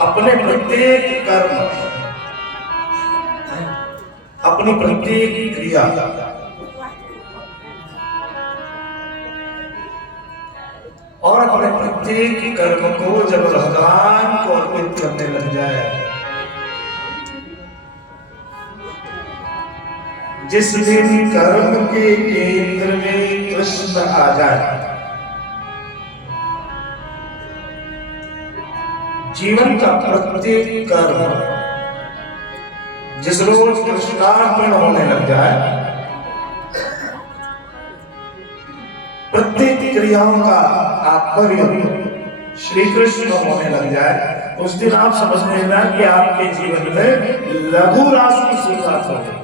अपने प्रत्येक कर्म, अपनी प्रत्येक क्रिया और अपने प्रत्येक कर्म को जब भगवान को अर्पित करने लग जाए, जिस दिन कर्म के केंद्र में कृष्ण आ जाए, जीवन का प्रत्येक कर्म जिस रोज कृष्णार्पण होने लग जाए, प्रत्येक क्रियाओं का तात्पर्य श्री कृष्ण होने लग जाए, उस दिन आप समझ लेना कि आपके जीवन में लघु रास की शुरुआत हो गई।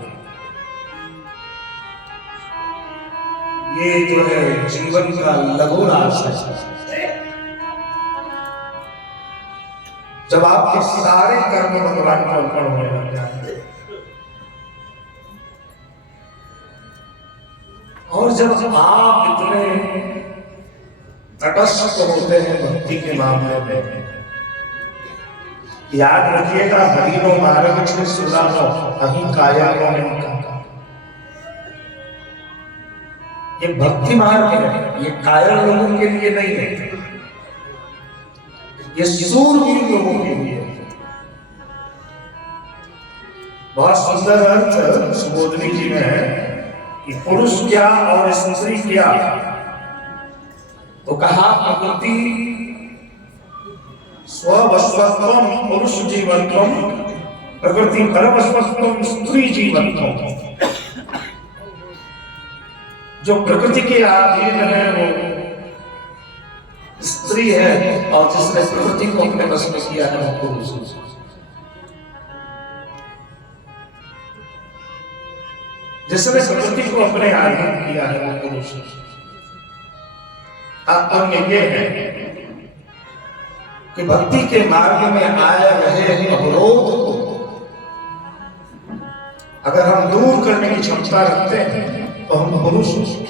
ये जो है जीवन का लघु रास है। जब आपके सारे कर्म भगवान को अर्पण होने लग जाते हैं, और जब आप इतने तटस्थ होते हैं भक्ति के मामले में, याद रखिएगा, हरिनो मार्ग से सुनानो अहीं काया ये भक्ति मार्ग है, ये कायल लोगों के लिए नहीं है, ये सूरवीर लोगों के लिए। बहुत सुंदर अर्थ सुबोधनी जी में है कि पुरुष क्या और स्त्री क्या। तो कहा प्रकृति स्ववस्वत्वम पुरुष जीवत्वम, प्रकृति परवस्वत्वम स्त्री जीवत्वम। जो प्रकृति के अधीन है वो स्त्री है, और जिसने प्रकृति को अपने वश में किया है वो पुरुष है। जिसने प्रकृति को अपने अधीन किया है वो पुरुष है। तात्पर्य ये है कि भक्ति के मार्ग में आए रहे अवरोध को अगर हम दूर करने की क्षमता रखते हैं तो हम पुरुष हैं।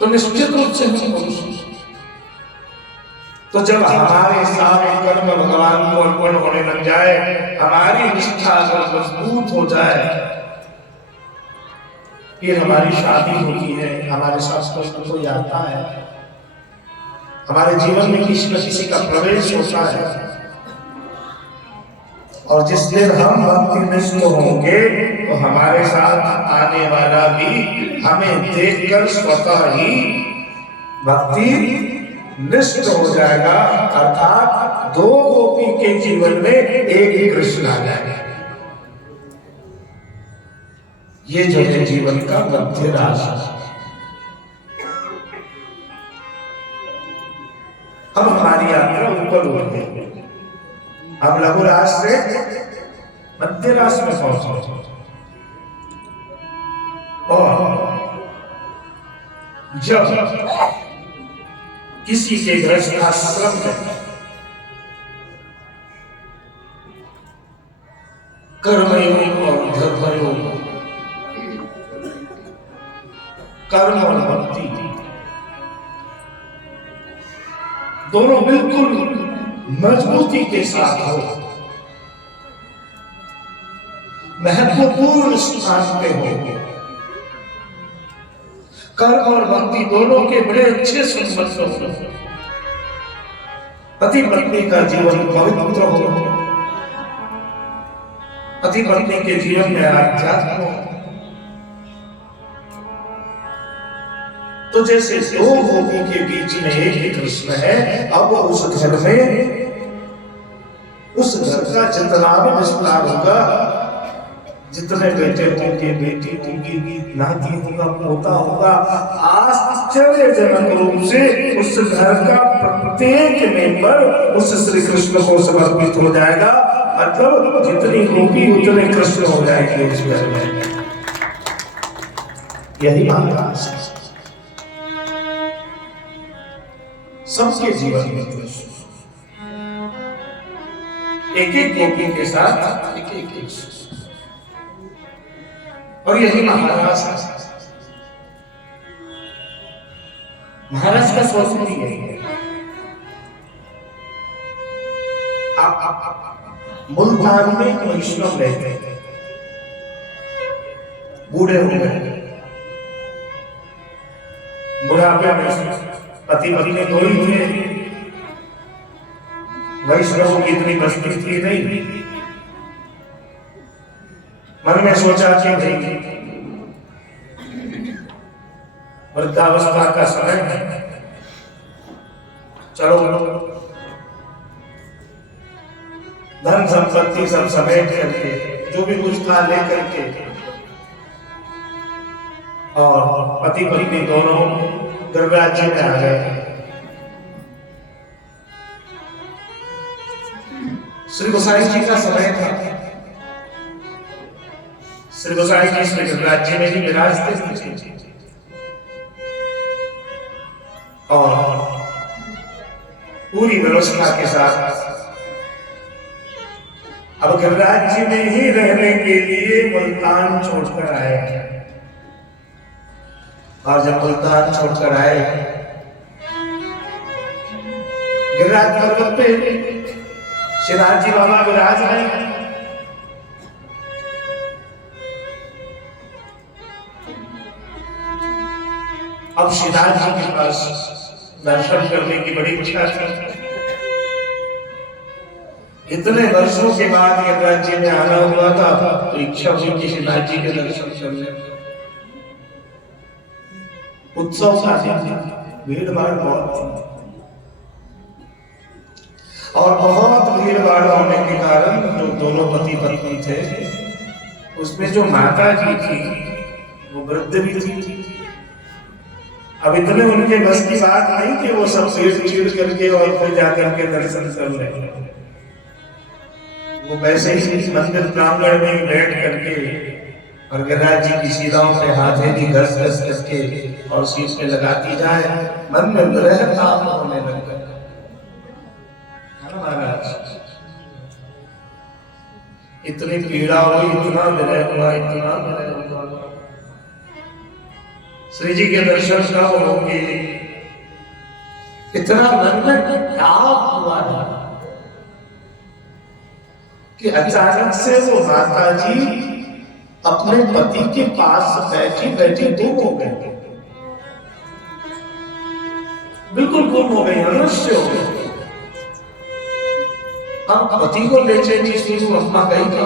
तो निश्चित रूप से हम पुरुष हैं। तो जब हमारे सारे कर्म भगवान को अर्पण होने लग जाए, हमारी निष्ठा अगर मजबूत हो जाए, फिर हमारी शादी होती है, हमारे साथ कोई आता है, हमारे जीवन में किसी न किसी का प्रवेश होता है, और जिस दिन हम भक्तिनिष्ठ होंगे तो हमारे साथ आने वाला भी हमें देखकर स्वतः ही भक्ति निष्ठ हो जाएगा। अर्थात दो गोपी के जीवन में एक ही कृष्ण आ जाएगा। ये जो है जीवन का मध्य राशि। अब हमारी यात्रा ऊपर उठ गई, अब लघु रास से मध्य रास में पहुंचे, और जब किसी के गृहस्थ आश्रम में कर्मयोग और धर्मयोग, कर्म और भक्ति दोनों बिल्कुल मजबूती के साथ हो, महत्वपूर्ण स्थान पे हो, कर्म और भक्ति दोनों के बड़े अच्छे संबंध हो, पति पत्नी का जीवन पवित्र हो, पति पत्नी के जीवन में आध्यात्म हो। तो जैसे दो गोपी के बीच में एक ही कृष्ण है, अब उस घर में, उस घर का जितना भी विस्तार होगा, जितने बेटे होंगे, बेटी होंगी, नाती होगा, पोता होगा, आश्चर्यजनक रूप से उस घर का प्रत्येक मेंबर उस श्री कृष्ण को समर्पित हो जाएगा। मतलब जितनी गोपी उतने कृष्ण हो जाएंगे उस घर में। यही महाराज है सबके जीवन में कृष्ण, एक एक गोपी के साथ एक एक कृष्ण, और यही महाराज है। महाराज का स्वरूप ही है। आप मुल्तान में एक वैष्णव रहते थे, बूढ़े हो गए, बुढ़ापे में पति पत्नी दो ही थे, वैष्णव की इतनी मस्ती थी नहीं। मन में सोचा कि भाई वृद्धावस्था का समय है, चलो धन संपत्ति सब समेट करके जो भी कुछ था ले करके और पति पत्नी दोनों गिरिराज जी में आ गए। श्री गोसाई जी का समय था। श्री गोसाई जी श्री गिरिराज जी में ही विराजते थे और पूरी व्यवस्था के साथ अब गिरिराज जी में ही रहने के लिए मुल्तान छोड़कर आए। और जब मुल्तान छोड़कर आए, गिरिराज पर्वत पे श्रीनाथ जी बाबा विराज रहे। अब श्रीनाथ जी के पास दर्शन करने की बड़ी इच्छा थी। इतने वर्षों के बाद गिरिराज जी में आना हुआ था तो इच्छा हुई कि श्रीनाथ जी के दर्शन करने। उत्सव था, भीड़ भाड़ बहुत थी और बहुत भीड़ भाड़ होने के कारण जो दोनों पति पत्नी थे उसमें जो माता जी थी वो वृद्ध भी थी। अब इतने उनके बस की बात नहीं कि वो सब पेट चीड़ करके और फिर जाकर के दर्शन कर ले। वो वैसे ही मंदिर प्रांगण में बैठ करके और गिरिराज जी की शिलाओं पे हाथे की घस घस करके और शीश पे लगाती जाए, मन में विरह ताप होने लग गए। महाराज इतनी पीड़ा हुई, इतना विरह हुआ, इतना विरह हुआ। श्री जी के दर्शन कब होंगे, इतना मन में ताप हुआ कि अचानक से वो माता जी अपने पति के पास बैठी बैठी गुम हो गए, बिल्कुल गुम हो गई, अदृश्य हो गई। अब पति को ले चली शुरू अम्मा गई थी,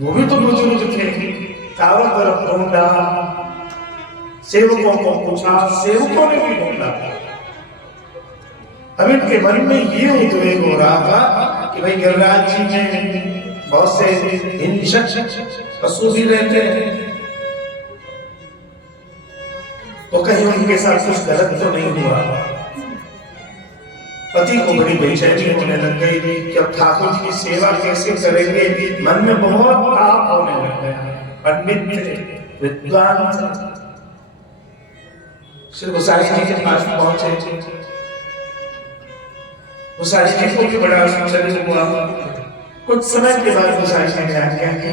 वो भी तो बुजुर्ग थे, चारों तरफ ढूंढा, सेवकों को पूछा, सेवकों ने भी ढूंढा। अब इनके मन में ये उद्वेग हो रहा था कि भाई गिरिराज जी में बहुत से हिंसक पशु भी रहते हैं, तो कहीं उनके साथ कुछ गलत तो नहीं हुआ। पति को बड़ी बेचैनी होने लग गई कि अब ठाकुर जी की सेवा कैसे करेंगे। मन में बहुत ताप होने लग गया। पंडित थे, विद्वान थे, श्री गोसाई जी के पास पहुंचे। गोसाई जी को भी बड़ा आश्चर्य हुआ। कुछ समय के बाद गोसाई जी ने आज्ञा की,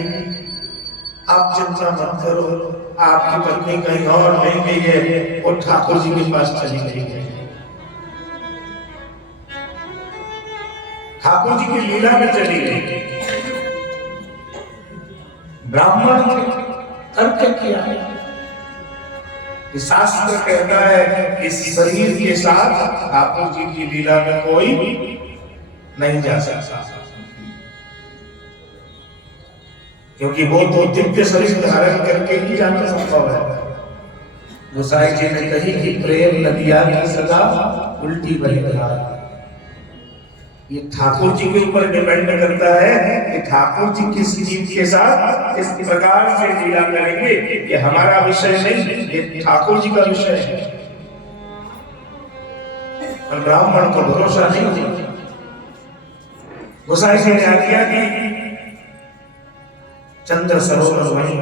आप चिंता मत करो, आपकी पत्नी कहीं और नहीं गई है, वो ठाकुर जी के पास चली गई है। ठाकुर जी की लीला में चली गई। ब्राह्मण ने तर्क किया कि शास्त्र कहता है इस शरीर के साथ ठाकुर जी की लीला में कोई नहीं जा सकता, क्योंकि वो तो दिव्य शरीर धारण करके ही जाना संभव है। गोसाई जी ने कही कि प्रेम नदिया की सदा उल्टी बही रहा। ये ठाकुर जी के ऊपर डिपेंड करता है कि ठाकुर जी किस जीव के साथ इस प्रकार से लीला करेंगे। ये हमारा विषय नहीं, ये ठाकुर जी का विषय है। और ब्राह्मण को भरोसा नहीं। गोसाई जी ने आज्ञा की, चंद्र सरोवर वहीं,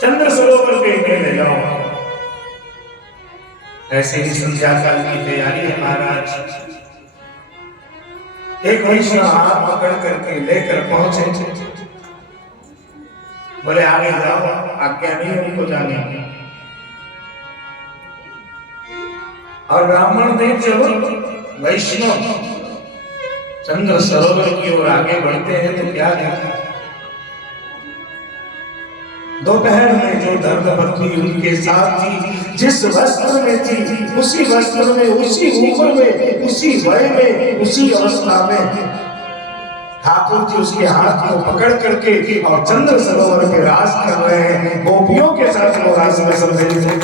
चंद्र सरोवर पे ले जाओ। ऐसे ही संध्या काल की तैयारी है महाराज। एक वैष्णव हाथ पकड़ करके लेकर पहुंचे। बोले आगे जाओ, आज्ञा नहीं उनको जाने की। और ब्राह्मण देव जब वैष्णव चंद्र सरोवर की ओर आगे बढ़ते हैं तो क्या देखा? दोपहर में जो धर्मपत्नी उनके साथ थी, जिस वस्त्र में थी, उसी वस्त्र में, उसी उम्र में, उसी वय में, उसी अवस्था में ठाकुर जी उसके हाथ को पकड़ करके और चंद्र सरोवर पे रास कर रहे हैं। गोपियों के साथ वो रास में सम्मिलित हैं।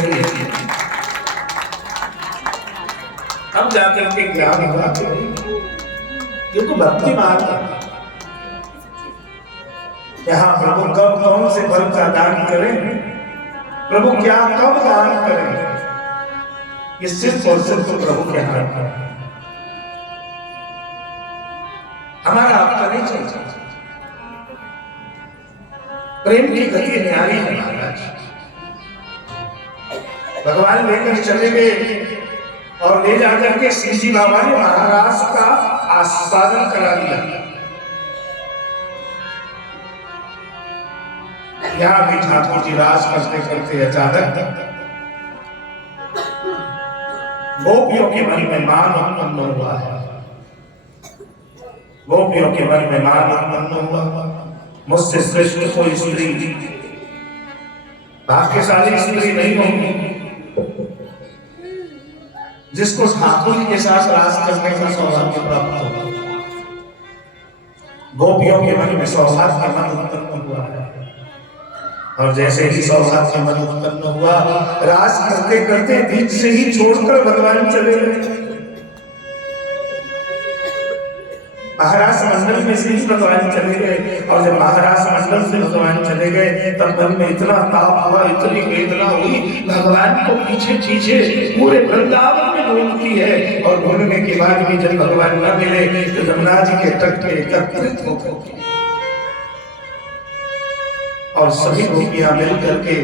अब जाकर के ज्ञान हुआ ये तो भक्ति मार्ग है। यहाँ प्रभु कब कौन से फल का दान करें, प्रभु क्या कब दान करें, ये सिर्फ और सिर्फ प्रभु के हाथ में। हमारा आपका नहीं चलता। प्रेम की गति न्यारी है महाराज। भगवान लेकर चले गए और ले जाकर के श्री जी बाबा ने महाराज का आस्वादन करा दिया। यहाँ भी ठाकुर जी रास करते करते अचानक गोपियों के मन में मान उत्पन्न हुआ है। गोपियों के मन में मान उत्पन्न हुआ, मुझसे श्रेष्ठ कोई स्त्री, भाग्यशाली स्त्री नहीं होगी जिसको ठाकुर जी के साथ रास करने का सौभाग्य प्राप्त हो। गोपियों के मन में सौभाग्य मन उत्पन्न हुआ है। और जैसे ही सौभाग्य मन उत्पन्न हुआ, रास करते करते बीच से ही छोड़कर भगवान चले गए। महाराज मंडल में से ही भगवान चले गए। और जब महाराज मंडल से भगवान चले गए तब मन में इतना ताप हुआ, इतनी वेदना हुई, भगवान को पीछे पीछे पूरे वृंदावन में ढूंढती है। और ढूंढने के बाद भी जब भगवान न मिले तो यमुना जी के तट पे एकत्रित होकर और सभी गोपियां मिल करके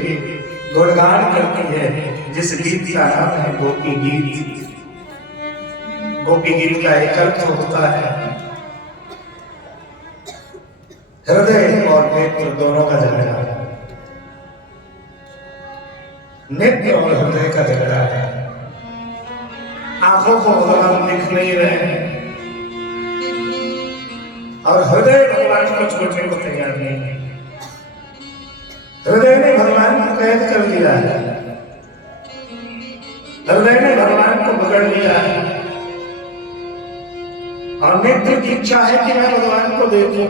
गुणगान करती है, जिस गीत का नाम है गोपी गीत। गोपी गीत का एक अर्थ होता है हृदय और नेत्र दोनों का झगड़ा। नेत्र और हृदय का झगड़ा है। आंखों को भगवान दिख नहीं रहे और हृदय भगवान को छोड़ने को तैयार नहीं है। हृदय ने भगवान को कैद कर दिया है, हृदय ने भगवान को पकड़ लिया है और नेत्र की इच्छा है कि मैं भगवान को देखूं।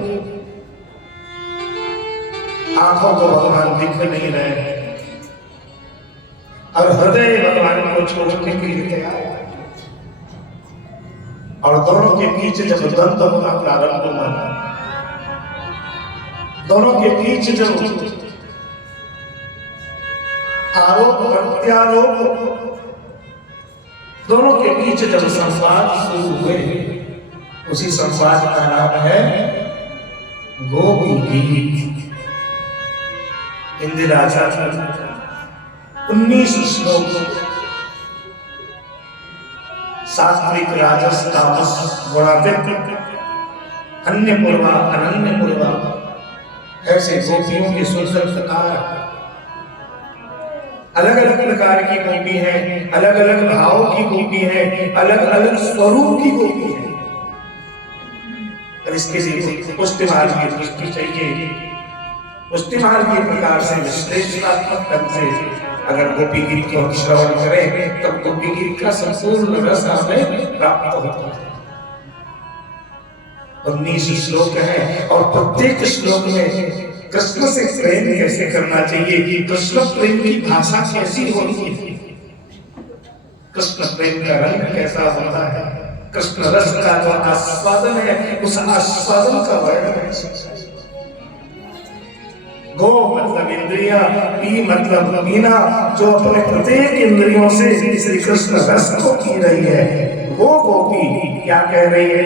आंखों को भगवान दिख नहीं रहे और हृदय भगवान को छोड़ने के लिए तैयार है। और दोनों के बीच जब द्वंद्व होना प्रारंभ हुआ, दोनों के बीच जब आरोप प्रत्यारोप, दोनों के बीच जब संवाद शुरू हुए, उसी संवाद का नाम है गोपी गीत। इंदिराचार्य 19 श्लोक सात्विक राजस तामस गुणातीत अन्य पूर्वा अनन्य पूर्वा, ऐसे गोपियों की सुंदर कथा। अलग अलग प्रकार की गोपी है, अलग अलग भाव की गोपी है, अलग अलग स्वरूप की गोपी है। और इसके लिए पुष्टि मार्ग की दृष्टि चाहिए। पुष्टि मार्ग के प्रकार से विश्लेषणात्मक ढंग से अगर गोपी गीत को श्रवण करें तब गोपी गीत का संपूर्ण रस हमें प्राप्त होता है। 19 श्लोक है और प्रत्येक श्लोक में कृष्ण से प्रेम कैसे करना चाहिए, कृष्ण प्रेम की भाषा कैसी होती है, कृष्ण प्रेम का रंग कैसा होता है, कृष्ण रस का जो आस्वादन है उस आस्वादन का वर्णन। गो मतलब इंद्रिया, पी मतलब पीना, जो अपने प्रत्येक इंद्रियों से श्री कृष्ण रस को पी रही है, वो गोपी क्या कह रही है?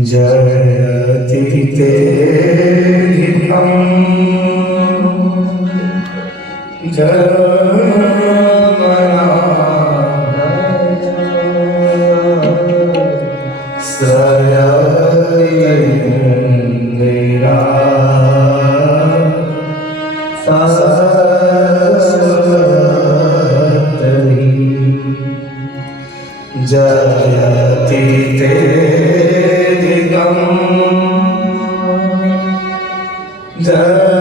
जयति तेधिकं जयमना सययेन्द्रिरा Hey,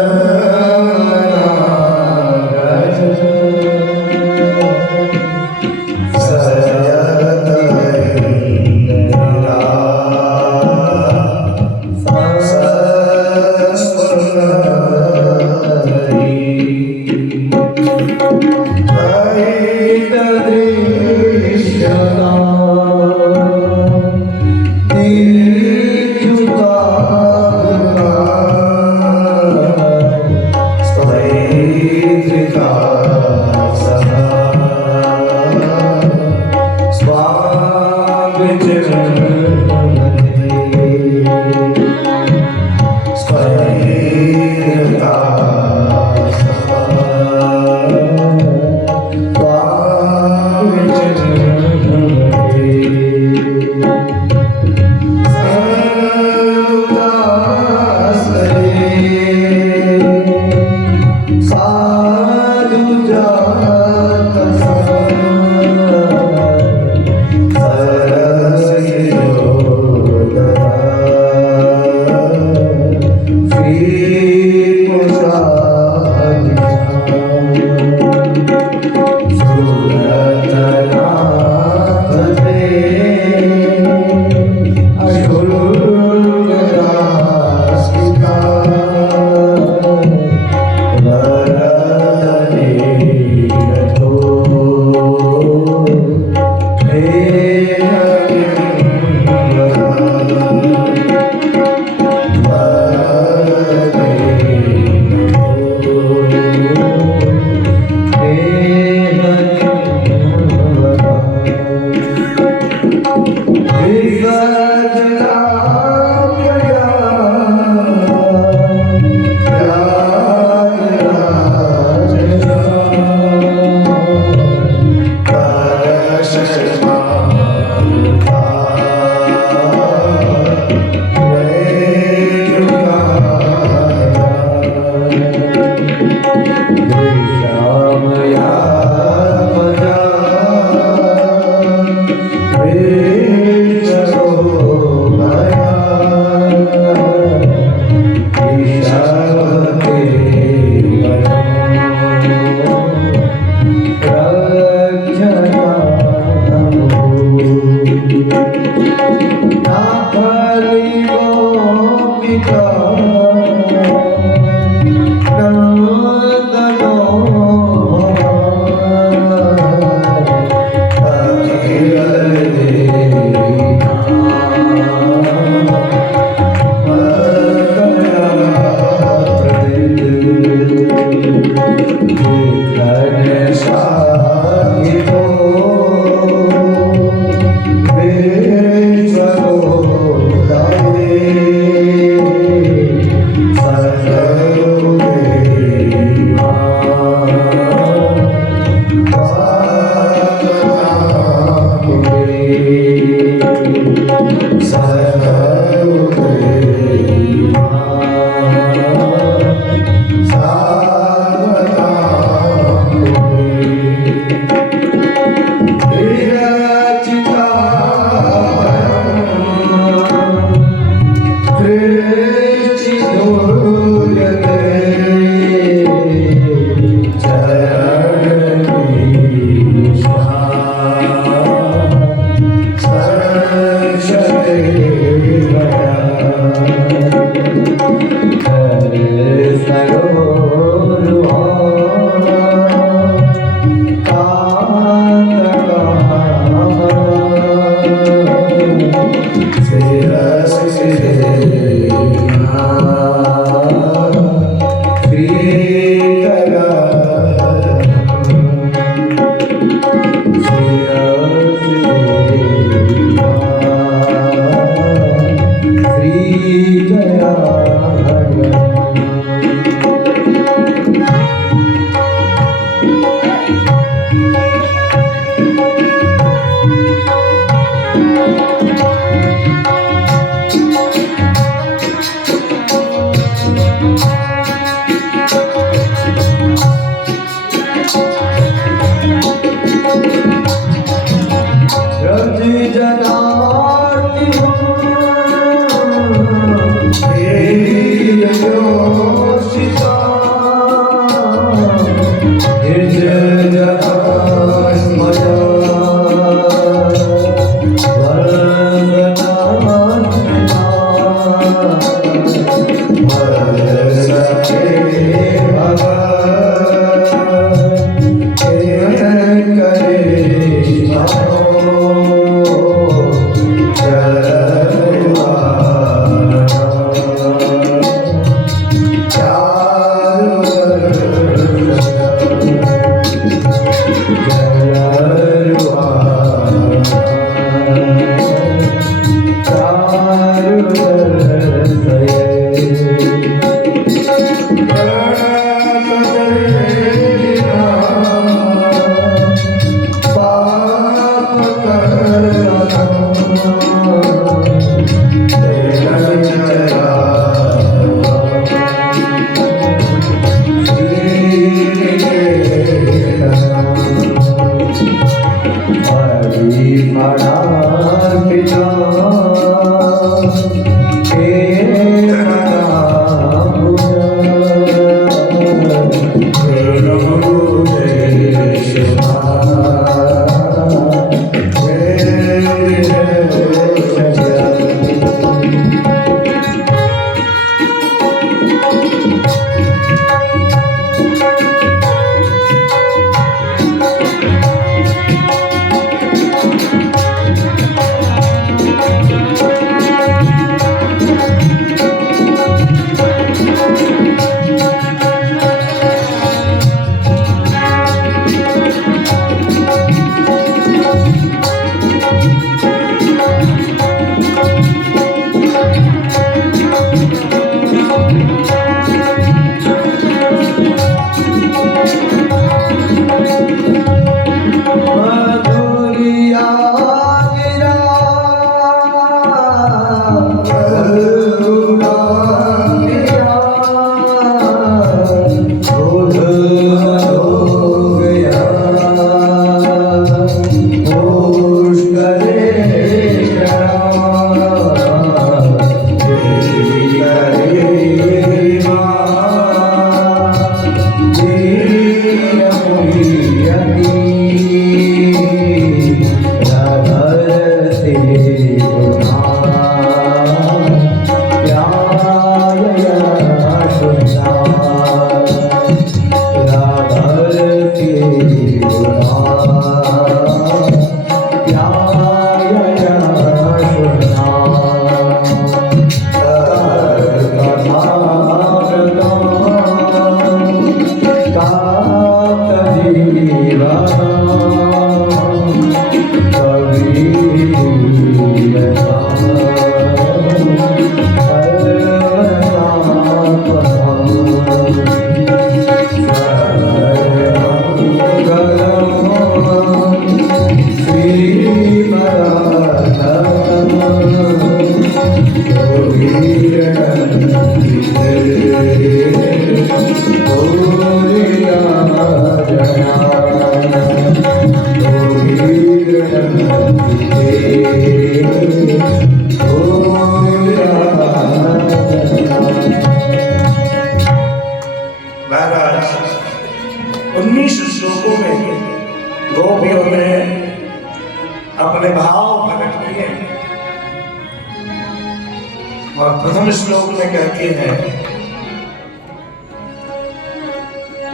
और प्रथम श्लोक में कहती है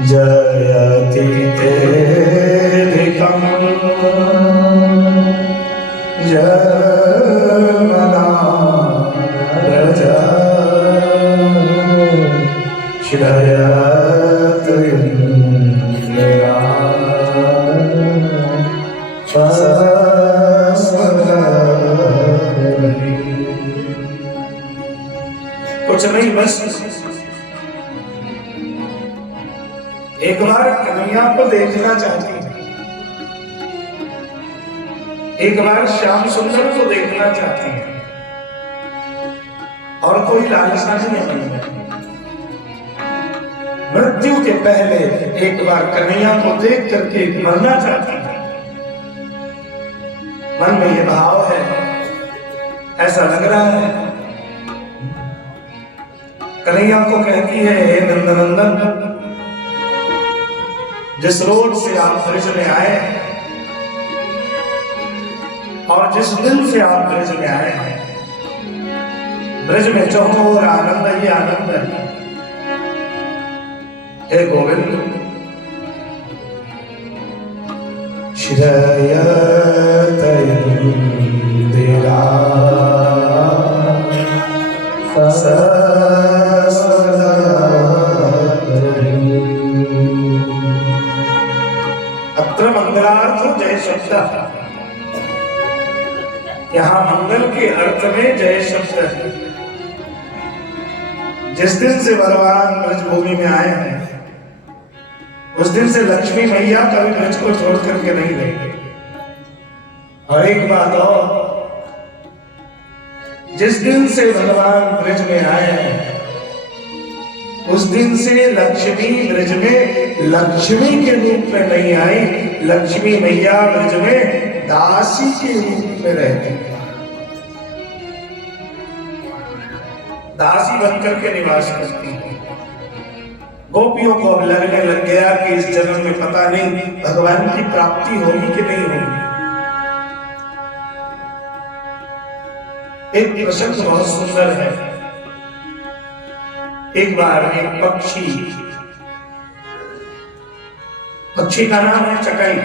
जयति तेधिकं जयमना रजा श्रयत इंद्रिया कुछ नहीं, बस एक बार कन्हैया को देखना चाहती है, एक बार श्याम सुंदर को देखना चाहती है, और कोई लालसा नहीं है मन में। मृत्यु के पहले एक बार कन्हैया को देख करके मरना चाहती है। मन में ये भाव है, ऐसा लग रहा है। कन्हैया को कहती है, हे नंदनंदन, जिस रोड से आप ब्रिज में आए और जिस दिल से आप ब्रिज में आए हैं, ब्रज में चौकों और आनंद ही आनंद है। हे गोविंद, श्रयतयन्दिरा अत्र मंगलार्थ जय शब्द। यहाँ मंगल के अर्थ में जय शब्द है। जिस दिन से भगवान ब्रजभूमि में आए हैं उस दिन से लक्ष्मी मैया कभी ब्रज को छोड़ करके नहीं गई। और एक बात और, जिस दिन से भगवान ब्रज में आए हैं उस दिन से लक्ष्मी ब्रज में लक्ष्मी के रूप में नहीं आई। लक्ष्मी मैया ब्रज में दासी के रूप में रहती, दासी बनकर के निवास करती है। गोपियों को अब लगने लग गया कि इस जन्म में पता नहीं भगवान की प्राप्ति होगी कि नहीं होगी। एक प्रसंग बहुत सुंदर है। एक बार एक पक्षी का नाम है चकाई।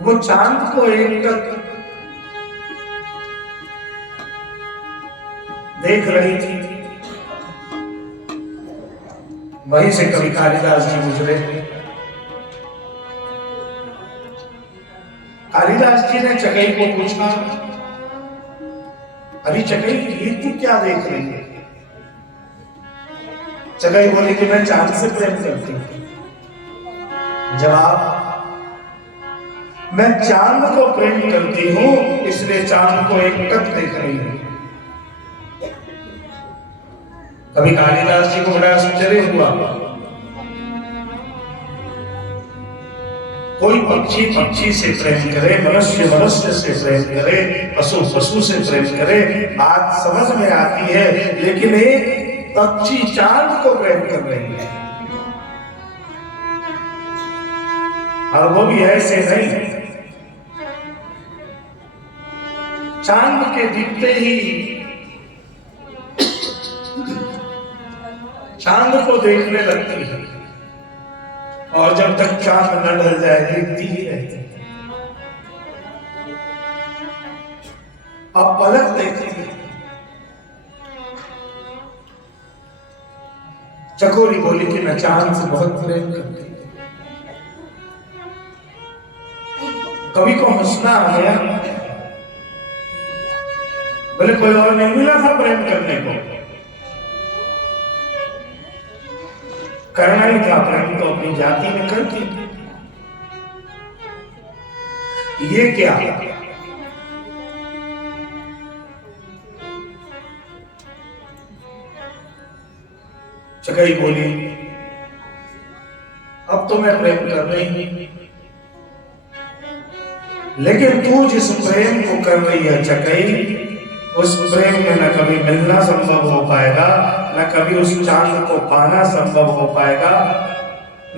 वो चांद को एक देख रही थी। वहीं से कवि कालिदास जी गुजरे। कालिदास जी ने चकई को पूछा, अरे चकई ये तू क्या देख रही है? चकई बोली कि मैं चांद से प्रेम करती हूं। जवाब, मैं चांद को प्रेम करती हूं इसलिए चांद को एक टक देख रही हूं। कभी कालिदास जी को बड़ा आश्चर्य हुआ। कोई पक्षी पक्षी से प्रेम करे, मनुष्य मनुष्य से प्रेम करे, पशु पशु से प्रेम करे, बात समझ में आती है। लेकिन एक पक्षी चांद को प्रेम कर रही है, और वो भी ऐसे नहीं। चांद के दिखते ही चांद को देखने लगती है, और जब तक चांद न ढल जाए देखती ही रहती है। अब पलक देखती है। चकोरी बोली कि मैं चांद से बहुत प्रेम करती हूं। कवि को हंसना आ गया। बोले कोई और नहीं मिला था प्रेम करने को? करना ही था प्रेम तो अपनी जाति में करती। ये क्या? चकई बोली, अब तो मैं प्रेम कर रही हूं, लेकिन तू जिस प्रेम को कर रही है चकई, उस प्रेम में न कभी मिलना संभव हो पाएगा, न कभी उस चांद को पाना संभव हो पाएगा,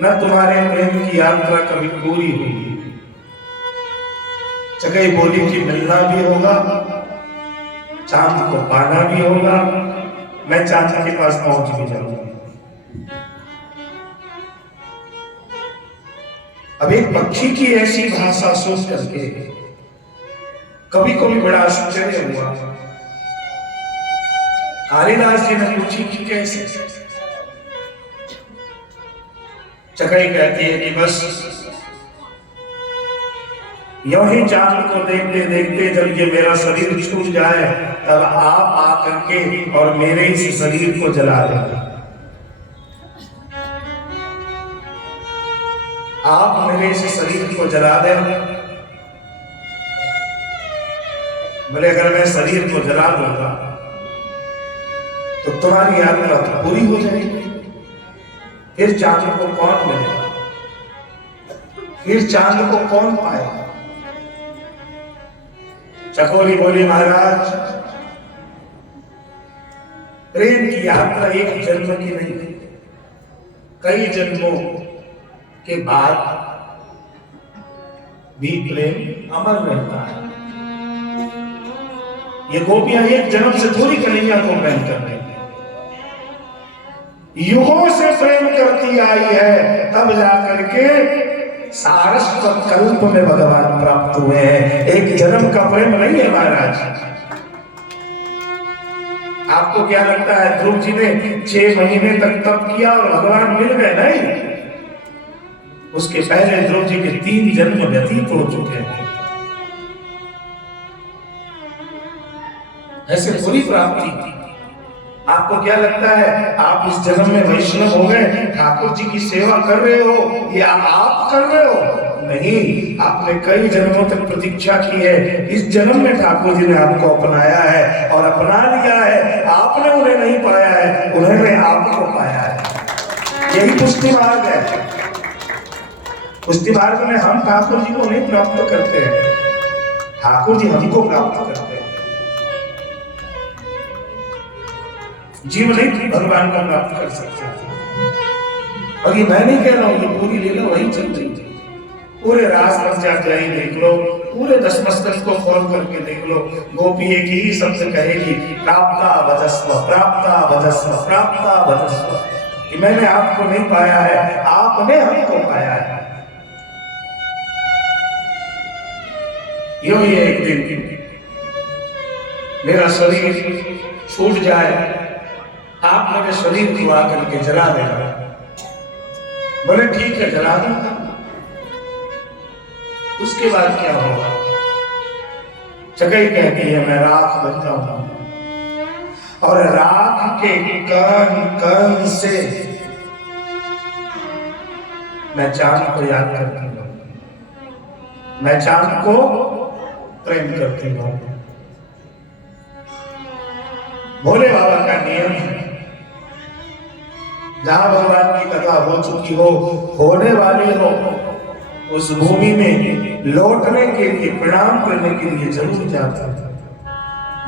न तुम्हारे प्रेम की यात्रा कभी पूरी होगी। चकई बोली कि मिलना भी होगा, चांद को पाना भी होगा, मैं चांद के पास पहुंच भी जाऊंगी। अब एक पक्षी की ऐसी भाषा सोच करके कभी कभी बड़ा आश्चर्य हुआ। कालिदास जी ने पूछी कि कैसे? चकई कहती है कि बस यूं ही चांद को देखते देखते जब ये मेरा शरीर छूट जाए तब आप आकर के और मेरे इस शरीर को जला देंगे। आप मेरे इस शरीर को जला दें। बोले अगर मैं शरीर को जला दूंगा तो तुम्हारी यात्रा तो पूरी हो जाएगी, फिर चांद को कौन मिलेगा, फिर चांद को कौन पाएगा? चकोरी बोली महाराज, प्रेम की यात्रा एक जन्म की नहीं, कई जन्मों के बाद भी प्रेम अमर रहता है। ये गोपियां एक जन्म से थोड़ी कन्हैया को प्रेम कर रही, युगों से प्रेम करती आई है, तब जाकर के सारस्वत कल्प में भगवान प्राप्त हुए हैं। एक जन्म का प्रेम नहीं है महाराज। आपको क्या लगता है ध्रुव जी ने 6 महीने तक तप किया और भगवान मिल गए? नहीं, उसके पहले ध्रुव जी के 3 जन्म व्यतीत हो चुके हैं। ऐसे पूरी प्राप्ति। आपको क्या लगता है आप इस जन्म में वैष्णव हो गए, ठाकुर जी की सेवा कर रहे हो, या आप कर रहे हो? नहीं, आपने कई जन्मों तक प्रतीक्षा की है। इस जन्म में ठाकुर जी ने आपको अपनाया है और अपना लिया है। आपने उन्हें नहीं पाया है, उन्होंने आपको पाया है। यही पुष्टि मार्ग है। पुष्टि मार्ग में हम ठाकुर जी को नहीं प्राप्त करते हैं, ठाकुर जी हमको प्राप्त करते हैं। जीव नहीं भगवान को प्राप्त कर सकते। और ये मैं नहीं कह रहा हूं, ये पूरी लीला वही चल रही थी। पूरे रास पंचाध्यायी देख लो, पूरे दशमस्तक को खोल करके देख लो, गोपी एक ही शब्द कहेगी, प्राप्ता भजस्व, प्राप्ता भजस्व, प्राप्ता भजस्व। कि मैंने आपको नहीं पाया है, आपने हमको पाया है। यूं ही एक दिन मेरा शरीर छूट जाए, आप मेरे शरीर को आकर के जला देना। बोले ठीक है, जला दूंगा। उसके बाद क्या होगा? जगह कहती है मैं राख बन जाऊंगा और राख के कण कण से मैं चांद को याद करती हूँ, मैं चांद को प्रेम करती हूँ। भोले बाबा का नियम है, जहां भगवान की कथा हो चुकी हो, होने वाली हो, उस भूमि में लौटने के लिए, प्रणाम करने के लिए जरूर जाता था।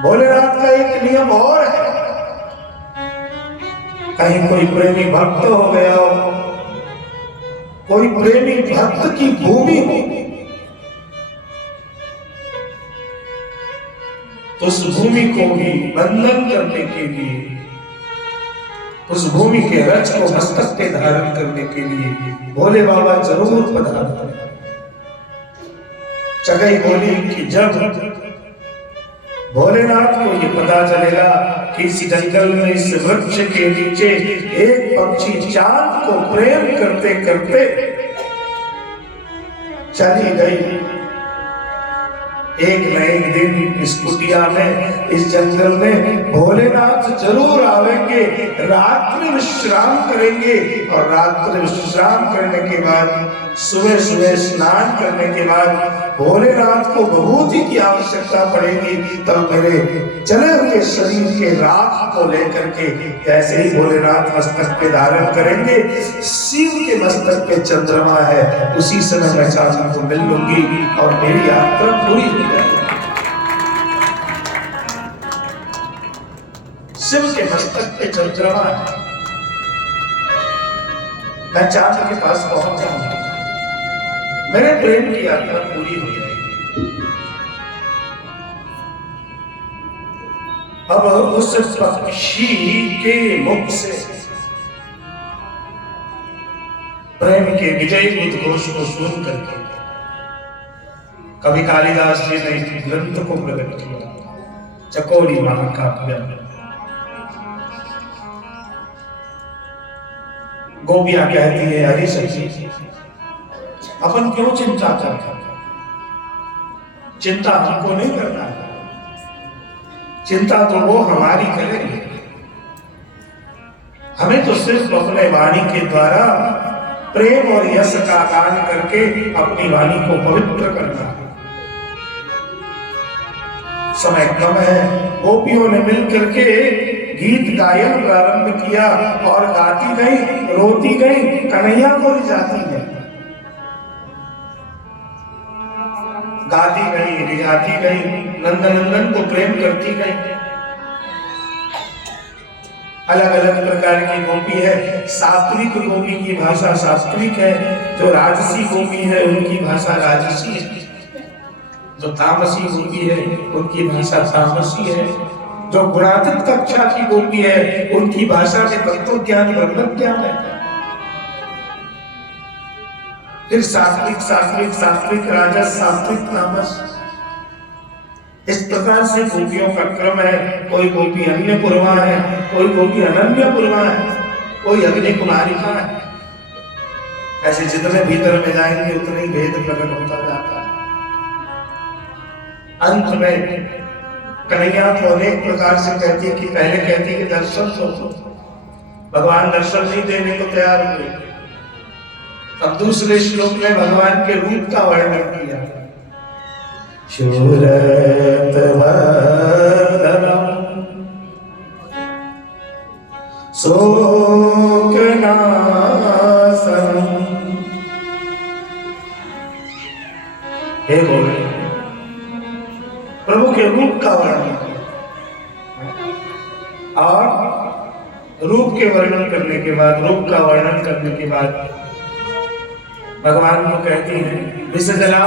भोलेनाथ का एक नियम और है, कहीं कोई प्रेमी भक्त हो गया हो, कोई प्रेमी भक्त की भूमि हो, तो उस भूमि को भी बंधन करने के लिए, उस भूमि के रज को मस्तक पे धारण करने के लिए भोले बाबा जरूर पधारते हैं। चगई बोली कि जब भोलेनाथ को ये पता चलेगा कि इस जंगल में, इस वृक्ष के नीचे एक पक्षी चांद को प्रेम करते करते चली गई, एक न एक दिन इस कुटिया में, इस जंगल में भोलेनाथ जरूर आवेंगे, रात्रि विश्राम करेंगे और रात्रि विश्राम करने के बाद सुबह सुबह स्नान करने के बाद भोलेनाथ को विभूति की आवश्यकता पड़ेगी। तब मेरे जले हुए शरीर के राख को लेकर के ऐसे ही भोलेनाथ मस्तक पे धारण करेंगे। शिव के मस्तक पे चंद्रमा है, उसी समय मैं चांद को मिल लूंगी और मेरी यात्रा पूरी हो जाएगी। शिव के मस्तक पे चंद्रमा है, मैं चांद के पास पहुंच जाऊंगा, मेरे प्रेम की यात्रा पूरी हो जाएगी। अब उस पक्षी के मुख से प्रेम के विजयी उद्घोष को सुन करके कवि कालिदास जी ने ग्रंथ को प्रकट किया, चकोरी महाकाव्य। गोपियां कहती है, अरे सखी अपन क्यों चिंता करते, चिंता हमको नहीं करना है, चिंता तो वो हमारी करेंगे। हमें तो सिर्फ अपने वाणी के द्वारा प्रेम और यश का दान करके अपनी वाणी को पवित्र करना है। समय कम है, गोपियों ने मिल करके गीत गायन प्रारंभ किया और गाती गई, रोती गई, कन्हैया को रिझाती है, गाती गई, रिझाती गई, नंदनंदन को प्रेम करती गई। अलग अलग प्रकार की गोपी है। सात्विक गोपी की भाषा सात्विक है, जो राजसी गोपी है उनकी भाषा राजसी है। जो तामसी गोपी है उनकी भाषा तामसी है, जो गुणातीत कक्षा की गोपी है उनकी भाषा में तत्व ज्ञान ब्रह्म ज्ञान है। फिर सात्विक सात्विक सात्विक राजस सात्विक तामस, इस प्रकार से गोपियों का क्रम है। कोई गोपी अन्य पूर्वा है, कोई गोपी अनन्य पूर्वा है, कोई अग्नि कुमारिका है। ऐसे जितने भीतर में जाएंगे उतने ही भेद प्रकट होता जाता है। अंत में कन्हैया तो अनेक प्रकार से कहती है कि पहले कहती है कि दर्शन तो भगवान दर्शन नहीं देने को तैयार हुए। अब दूसरे श्लोक में भगवान के रूप का वर्णन किया। शूरतवदनम शोकनाशनम, हे बोले प्रभु के रूप का वर्णन, और रूप के वर्णन करने के बाद, रूप का वर्णन करने के बाद भगवान को कहती है विसर्जना